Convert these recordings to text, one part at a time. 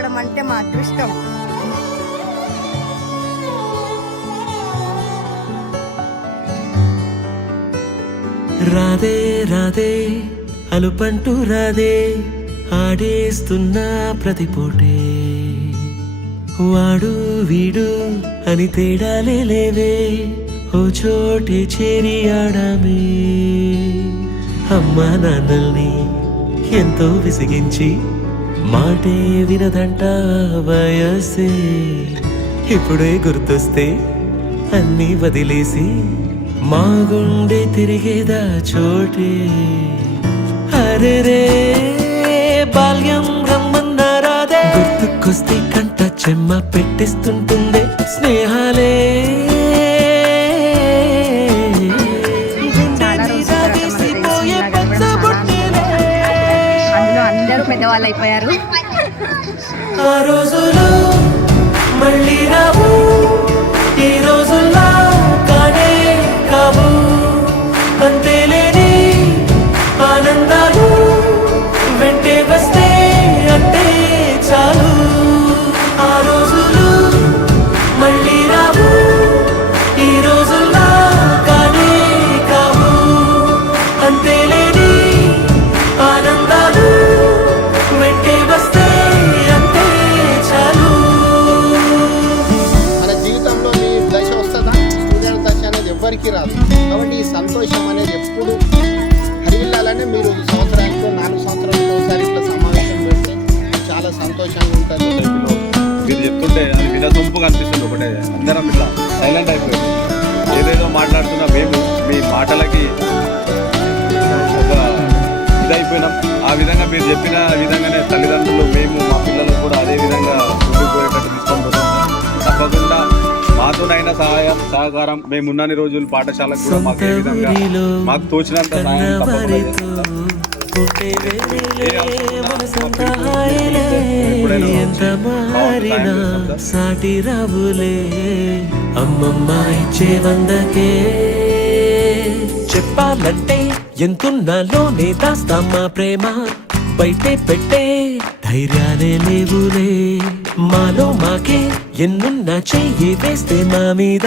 ఒకేసారి అంటే మా అదృష్టం. రాధే రాధే అలుపంటూ రాధే ఆడేస్తున్నా ప్రతి పోటే. వాడు వీడు అని తేడాలే లేవే ఓ చోటే చేరి ఆడామే. అమ్మా నాన్నల్ని ఎంతో విసిగించి మాటే వినదంట వయసే. ఇప్పుడే గుర్తొస్తే అన్నీ వదిలేసి మా గుండె తిరిగేదా చోటే. అరే రే బాల్యం రమ్మన్నారాదే గుర్తుకొస్తే కంట చెమ్మ పెట్టిస్తుంటుందే స్నేహాలే. పెద్దవాళ్ళు అయిపోయారు ఆ రోజులు మళ్ళీ రావు. ఎవరికి రాదు. కాబట్టి ఈ సంతోషం అనేది ఎప్పుడు హరిల్లాలని మీరు సంవత్సరానికి నాలుగు సంవత్సరాలకు ఒకసారి ఇట్లా సమావేశం పెడితే చాలా సంతోషంగా ఉంటుంది. మీరు చెప్తుంటే అది వినసొంపుగా అనిపిస్తుంది ఒకటే. అందరం ఇట్లా సైలెంట్ అయిపోయింది ఏదేదో మాట్లాడుతున్నా మేము మీ మాటలకి ఒక ఇదైపోయినాం. ఆ విధంగా మీరు చెప్పిన విధంగానే తల్లిదండ్రులు మేము సహకారం మేము ఉన్నన్ని రోజులు పాఠశాలకు కూడా మాకు ఏ విధంగా మాకు తోచినంత తప్పకుండా చేస్తాం. సాటి రావులే. అమ్మమ్మ ఇచ్చే వందకే. చెప్పాలంటే ఎంతున్నాలోనే దాస్తామా ప్రేమ. బయటే పెట్టే ధైర్యాలే లేవులే. మాలో మాకే ఎన్నున్నా చెయ్యి వేస్తే మా మీద.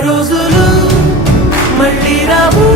రోజులు మళ్ళీ రావు.